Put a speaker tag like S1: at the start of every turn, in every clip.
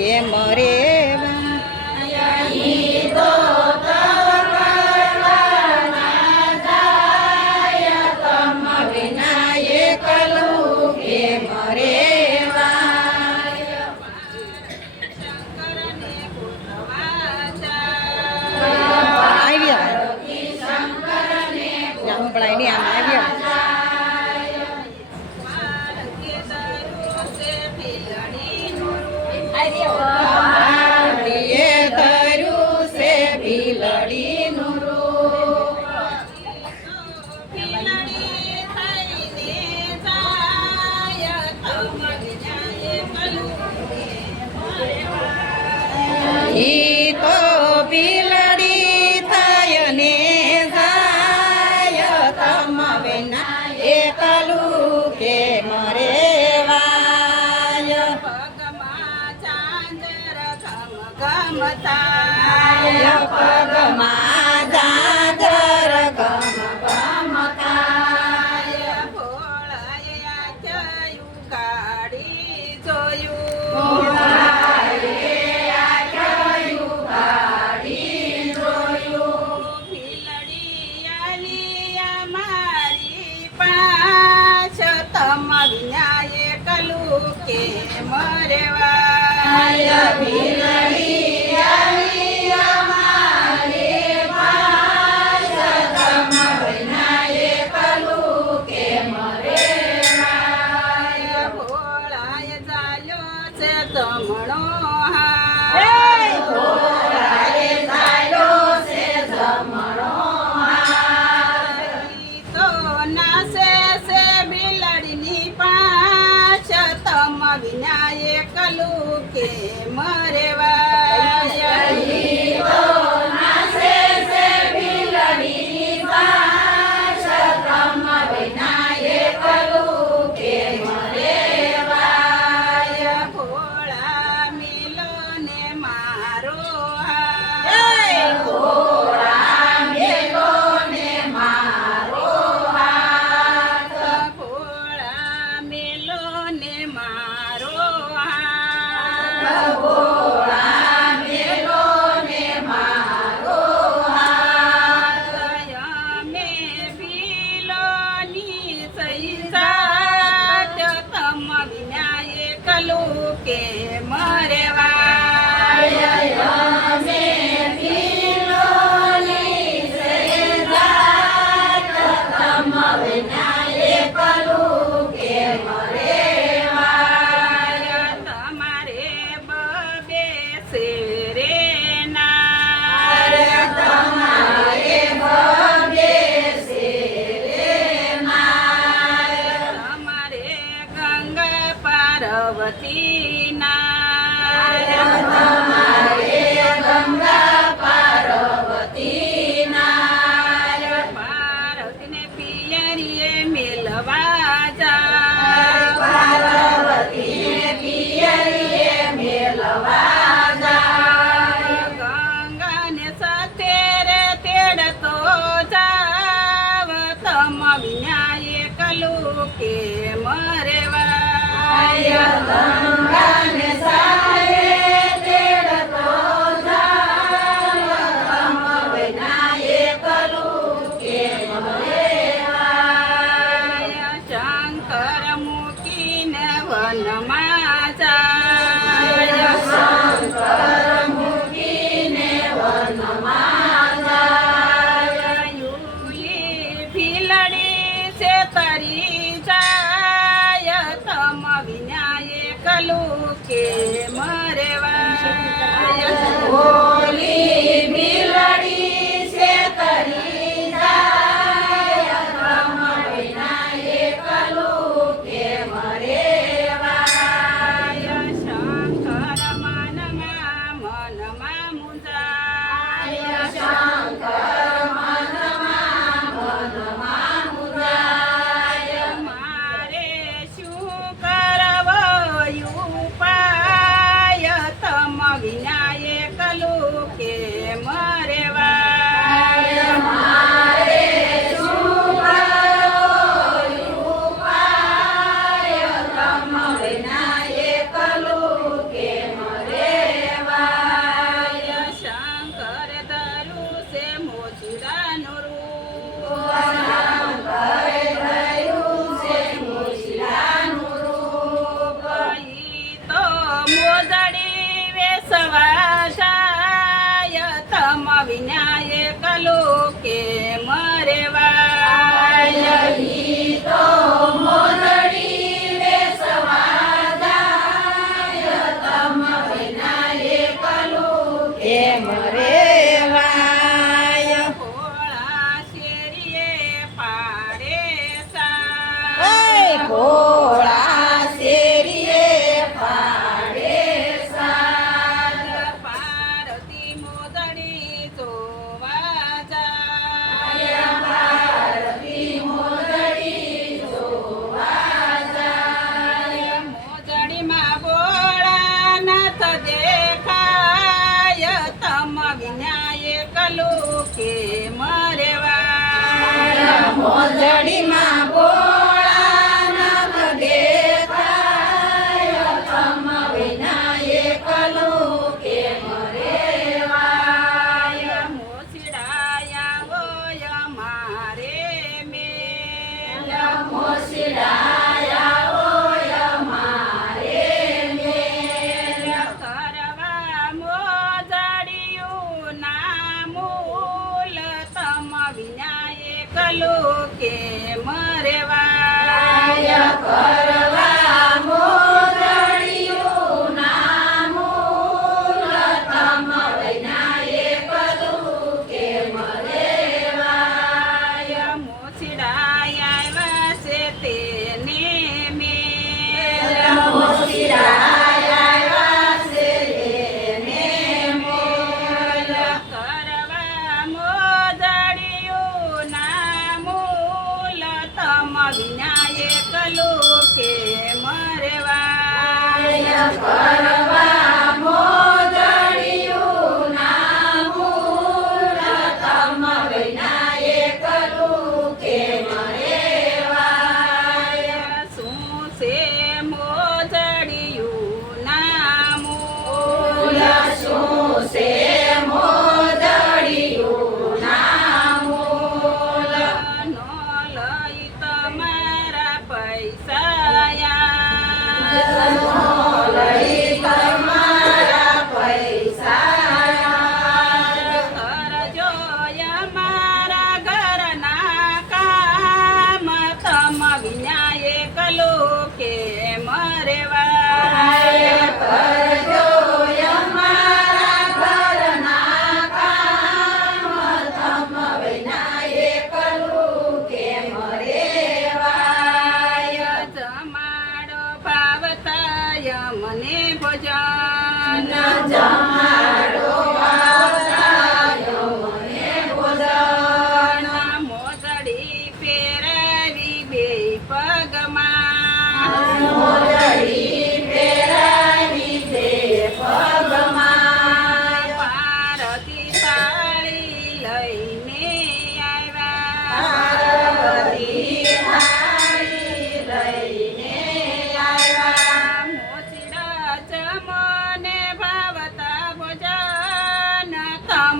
S1: morir. બિલડીનું રૂપ ઈ તો બિલડી થાય ને જાય તમ વિના એકલું વિનાયક
S2: લુકે મરેવા
S1: ભીલડી વિનાયકલું કે
S2: મરેવા. ચાલુ કે મરેવાય
S1: ગંગાને
S2: સા છે મરેવા
S1: મોજડીમાં
S2: બોલ Para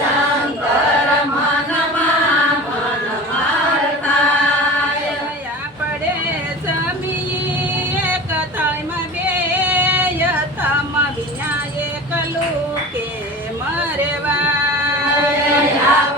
S1: Shankara Manama Manamartaya Yapade
S3: Sa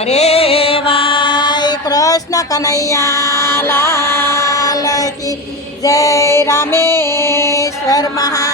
S1: Hare Y Krishna Kanaiya લાલતી જય રામેશ્વર મહા